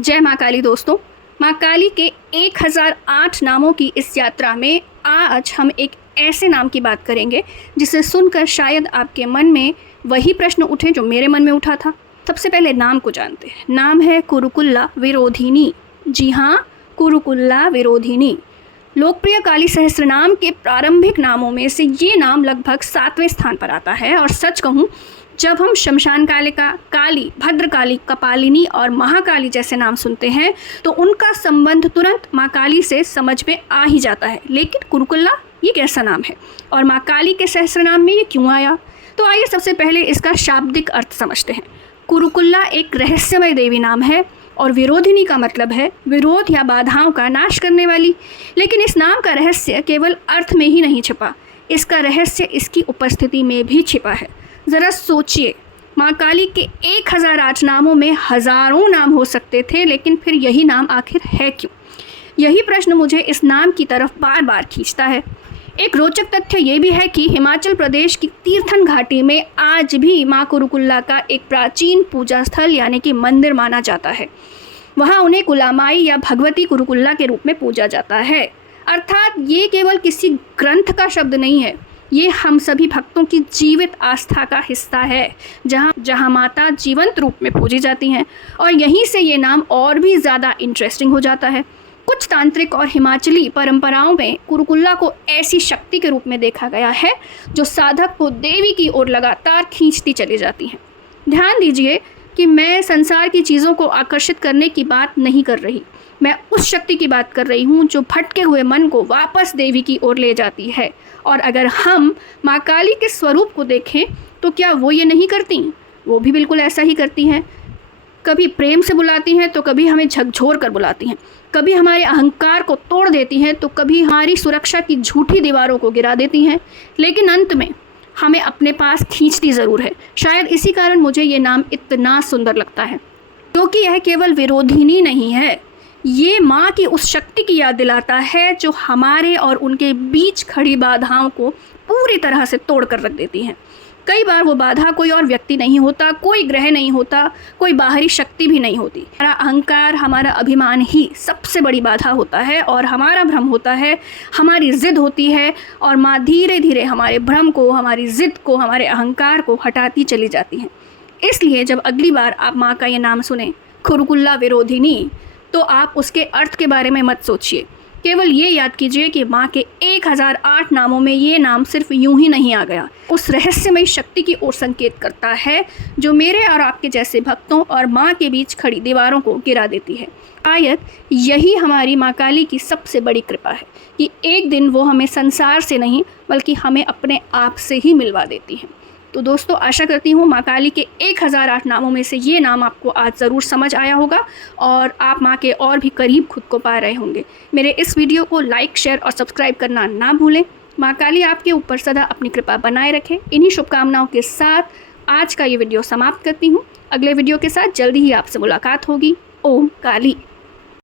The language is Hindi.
जय माँ काली दोस्तों। माँ काली के 1008 नामों की इस यात्रा में आज हम एक ऐसे नाम की बात करेंगे जिसे सुनकर शायद आपके मन में वही प्रश्न उठे जो मेरे मन में उठा था। सबसे पहले नाम को जानते हैं। नाम है कुरुकुल्ला विरोधिनी। जी हाँ, कुरुकुल्ला विरोधिनी। लोकप्रिय काली सहस्त्रनाम के प्रारंभिक नामों में से ये नाम लगभग 7वें स्थान पर आता है। और सच कहूँ, जब हम शमशान कालिका, काली, भद्रकाली, कपालिनी और महाकाली जैसे नाम सुनते हैं तो उनका संबंध तुरंत माँ काली से समझ में आ ही जाता है। लेकिन कुरुकुल्ला ये कैसा नाम है और माँ काली के सहस्त्रनाम में ये क्यों आया? तो आइए सबसे पहले इसका शाब्दिक अर्थ समझते हैं। कुरुकुल्ला एक रहस्यमय देवी नाम है और विरोधिनी का मतलब है विरोध या बाधाओं का नाश करने वाली। लेकिन इस नाम का रहस्य केवल अर्थ में ही नहीं छिपा, इसका रहस्य इसकी उपस्थिति में भी छिपा है। ज़रा सोचिए, माँ काली के 1008 नामों में हज़ारों नाम हो सकते थे, लेकिन फिर यही नाम आखिर है क्यों? यही प्रश्न मुझे इस नाम की तरफ बार बार खींचता है। एक रोचक तथ्य ये भी है कि हिमाचल प्रदेश की तीर्थन घाटी में आज भी माँ कुरुकुल्ला का एक प्राचीन पूजा स्थल यानी कि मंदिर माना जाता है। वहाँ उन्हें कुलामाई या भगवती कुरुकुल्ला के रूप में पूजा जाता है। अर्थात ये केवल किसी ग्रंथ का शब्द नहीं है, ये हम सभी भक्तों की जीवित आस्था का हिस्सा है, जहाँ माता जीवंत रूप में पूजी जाती हैं। और यहीं से ये नाम और भी ज़्यादा इंटरेस्टिंग हो जाता है। कुछ तांत्रिक और हिमाचली परंपराओं में कुरुकुल्ला को ऐसी शक्ति के रूप में देखा गया है जो साधक को देवी की ओर लगातार खींचती चली जाती हैं। ध्यान दीजिए कि मैं संसार की चीज़ों को आकर्षित करने की बात नहीं कर रही, मैं उस शक्ति की बात कर रही हूँ जो भटके हुए मन को वापस देवी की ओर ले जाती है। और अगर हम माँ काली के स्वरूप को देखें तो क्या वो ये नहीं करती? वो भी बिल्कुल ऐसा ही करती हैं। कभी प्रेम से बुलाती हैं तो कभी हमें झकझोर कर बुलाती हैं, कभी हमारे अहंकार को तोड़ देती हैं तो कभी हमारी सुरक्षा की झूठी दीवारों को गिरा देती हैं, लेकिन अंत में हमें अपने पास खींचती ज़रूर है। शायद इसी कारण मुझे ये नाम इतना सुंदर लगता है, क्योंकि यह केवल विरोधिनी नहीं है, ये माँ की उस शक्ति की याद दिलाता है जो हमारे और उनके बीच खड़ी बाधाओं को पूरी तरह से तोड़ कर रख देती हैं। कई बार वो बाधा कोई और व्यक्ति नहीं होता, कोई ग्रह नहीं होता, कोई बाहरी शक्ति भी नहीं होती। हमारा अहंकार, हमारा अभिमान ही सबसे बड़ी बाधा होता है और हमारा भ्रम होता है, हमारी ज़िद होती है। और माँ धीरे धीरे हमारे भ्रम को, हमारी ज़िद को, हमारे अहंकार को हटाती चली जाती हैं। इसलिए जब अगली बार आप माँ का ये नाम सुने, कुरुकुल्ला विरोधिनी, तो आप उसके अर्थ के बारे में मत सोचिए। केवल ये याद कीजिए कि माँ के 1008 नामों में ये नाम सिर्फ यूं ही नहीं आ गया, उस रहस्यमय शक्ति की ओर संकेत करता है जो मेरे और आपके जैसे भक्तों और माँ के बीच खड़ी दीवारों को गिरा देती है। शायद यही हमारी माँ काली की सबसे बड़ी कृपा है कि एक दिन वो हमें संसार से नहीं बल्कि हमें अपने आप से ही मिलवा देती हैं। तो दोस्तों, आशा करती हूँ माँ काली के 1008 नामों में से ये नाम आपको आज ज़रूर समझ आया होगा और आप माँ के और भी करीब खुद को पा रहे होंगे। मेरे इस वीडियो को लाइक, शेयर और सब्सक्राइब करना ना भूलें। माँ काली आपके ऊपर सदा अपनी कृपा बनाए रखें। इन्हीं शुभकामनाओं के साथ आज का ये वीडियो समाप्त करती हूँ। अगले वीडियो के साथ जल्दी ही आपसे मुलाकात होगी। ओम काली।